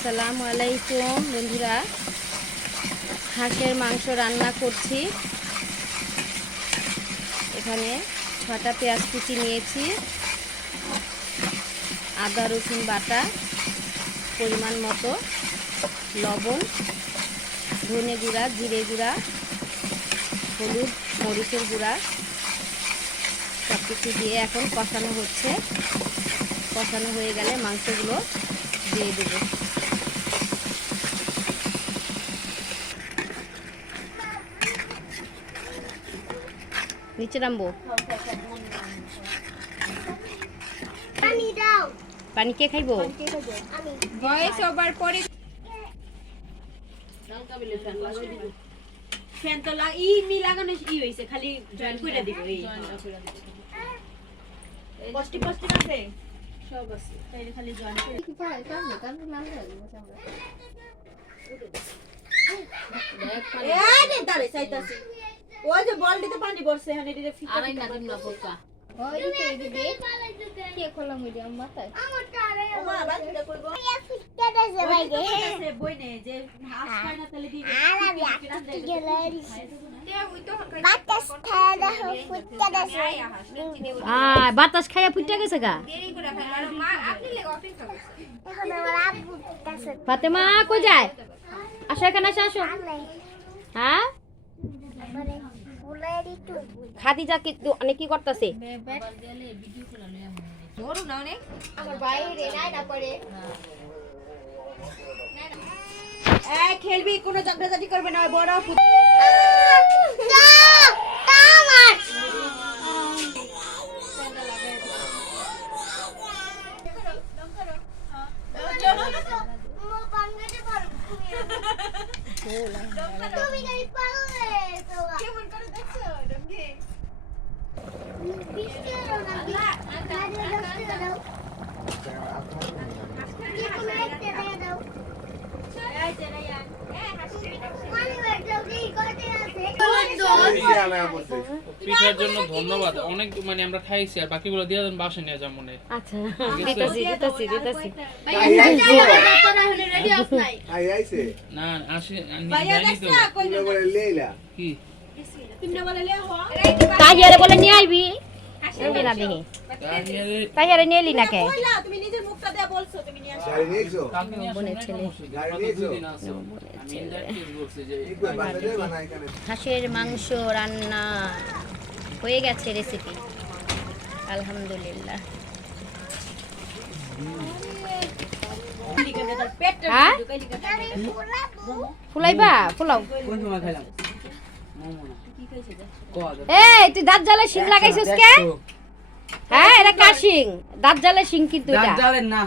আসসালামু আলাইকুম বন্ধুরা, হাঁসের মাংস রান্না করছি। এখানে 6টা পেঁয়াজ কুচি নিয়েছি, আদা রসুন বাটা, পরিমাণ মতো লবণ, ধনে গুঁড়া, জিরে গুঁড়া, হলুদ, মরিচের গুঁড়া সব কিছু দিয়ে এখন কষানো হচ্ছে। কষানো হয়ে গেলে মাংসগুলো দিয়ে দেবো। নিচে নামবো, পানি কে খাইবো? ভয়েস ওভার পরে ফ্যান তো ই মি লাগানো ই হইছে, খালি জয়েন কইরা দিব। এই পষ্টি পষ্টি আছে, সব আছে, তাইলে খালি জয়েন করে এই রে দাঁড়ে চাইতাছি। ওই যে বলটিতে পানি পড়ছে, এখানে দিতে ফিটা আড়াই না দিন না পড়কা। ওই তো এই যে কে খোলা মিডিয়াম মাথায় ও মা বাচ্চাটা কইবো ফিটা দেছে ভাই রে আছে বই নে যে হাস খায় না তাহলে দিবি আরে আটকে গেলারি তে ওই তো বাতাস খায় না ফুটটা দেছে বাতাস খায়া ফুটে গেছে গা। দেরি করে খায় আর মা আপনি লেগে অপেক্ষা করছে। এখন আমার আব্বু কাছে ফাতেমা কই যায়? আসো এখানে আসো, আসো। হ্যাঁ মানে ফুলেরই তো খাদিজা কি অনেক কি করতেছে? ধরু না অনেক আমার বাইরে নাই না পড়ে এই খেলবি, কোনো ঝগড়াঝাটি করবে না, বড় তুমি গাড়ি পারলে তো কেমন করে দেখছো ডঙ্গে বৃষ্টি হলো না গাড়ি রাস্তা দাও কি কোনো একটা দাও এই জেরাইয়া এই হাসি পানি দাও কি করতে আছে পিঠার জন্য ধন্যবাদ অনেক, মানে আমরা খাইছি আর বাকিগুলো দিয়ে দেন বাসে নিয়ে যাবো মনে। আচ্ছা দিতাছি। রেডি অফ নাই না আসি ভাইয়া জানি তো দেখছ কই কি তুমি বলে লে হো তাহিয়ারে বলে নিয়ে আইবি, এমনি না দিহি। তাহিয়ারে তাহিয়ারে নিয়ে এলি না কে? কইলা তুমি নিজের মুখটা দেয়া বলছো তুমি নিয়ে আসো কালকে নিয়ে বোনের আসলে ছেলে। দুদিন আছে আমি ইনডাইরেক্টলি বলছি যে হাঁসের মাংস রান্না হয়ে গেছে, রেসিপি আলহামদুলিল্লাহ। পেটটা হ্যাঁ? ঢুকাই লিখা ফুলাইবা ফুলাও। কোন সময় খাইলাম মোমো না কি কইছে যা এই তুই দাঁত জ্বালে শিং লাগাইছিস কে? হ্যাঁ এটা কার শিং? দাঁত জ্বালে শিং কিন্তু এটা জানেন না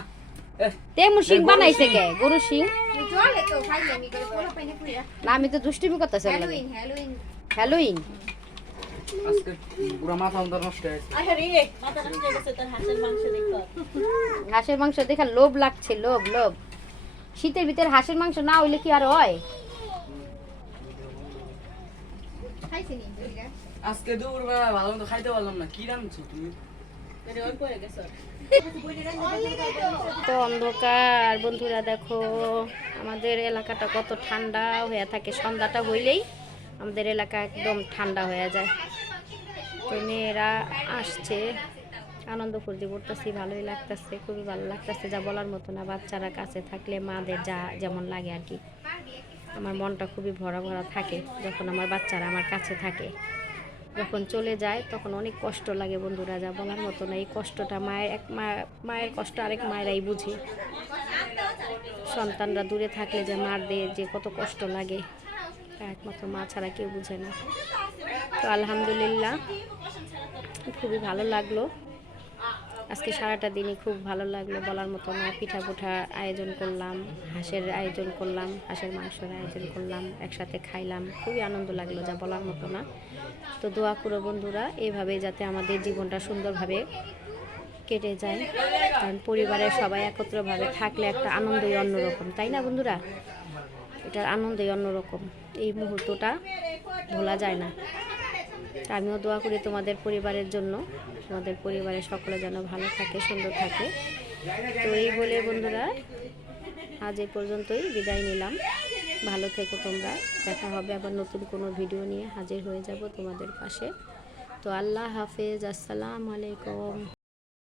তেমন শিং বানাইছে কে? গরু শিং জলে তো খাইলে আমি করে পোলা পাইনে পুরা না, আমি তো দুষ্টুমি করতেছি। হ্যালোইন হ্যালোইন আজকে পুরো মাথা অন্তর নষ্ট হয়েছে। আরে মাথা নষ্ট হয়ে গেছে তোর হাঁসের মাংস দেখো। হাঁসের মাংস দেখা লোভ লাগছে, লোভ লোভ। শীতের ভিতরে হাঁসের মাংস না হইলে কি আর হয়? খাইছিস নি দুইটা আজকে দুপুরবেলা ভালো মতো খাইতে পারলাম না। কি রান্নছো তুমি? করে ওই করে গেছো তো অন্ধকার বন্ধুরা, দেখো আমাদের এলাকাটা কত ঠান্ডা হয়ে থাকে। সন্ধ্যাটা হইলেই আমাদের এলাকা একদম ঠান্ডা হয়ে যায়। তো মেয়েরা আসছে, আনন্দ ফুর্তি করতেছি, ভালোই লাগতেছে, খুবই ভালো লাগতেছে, যা বলার মতো না। বাচ্চারা কাছে থাকলে মাদের যা যেমন লাগে আর কি, আমার মনটা খুবই ভরা ভরা থাকে যখন আমার বাচ্চারা আমার কাছে থাকে। যখন চলে যায় তখন অনেক কষ্ট লাগে বন্ধুরা, যা বলার মতো না। এই কষ্টটা মায়ের কষ্ট আরেক মায়েরাই বুঝে। সন্তানরা দূরে থাকলে যে মারদের যে কত কষ্ট লাগে, তা একমাত্র মা ছাড়া কেউ বুঝে না। তো আলহামদুলিল্লাহ খুবই ভালো লাগলো আজকে, সারাটা দিনই খুব ভালো লাগলো, বলার মতো না। পিঠা পুঠা আয়োজন করলাম, হাঁসের আয়োজন করলাম, হাঁসের মাংসের আয়োজন করলাম, একসাথে খাইলাম, খুবই আনন্দ লাগলো, যা বলার মতো না। তো দোয়া করো বন্ধুরা, এভাবে যাতে আমাদের জীবনটা সুন্দরভাবে কেটে যায়, কারণ পরিবারের সবাই একত্রভাবে থাকলে একটা আনন্দই অন্যরকম, তাই না বন্ধুরা? এটার আনন্দই অন্যরকম, এই মুহূর্তটা ভোলা যায় না। আমিও দোয়া করি তোমাদের পরিবারের জন্য, তোমাদের পরিবারের সকলে যেন ভালো থাকে, সুন্দর থাকে। তো এই বলে বন্ধুরা আজ এই পর্যন্তই বিদায় নিলাম। ভালো থেকো তোমরা, দেখা হবে আবার নতুন কোনো ভিডিও নিয়ে হাজির হয়ে যাব তোমাদের পাশে। তো আল্লাহ হাফেজ, আসসালামু আলাইকুম।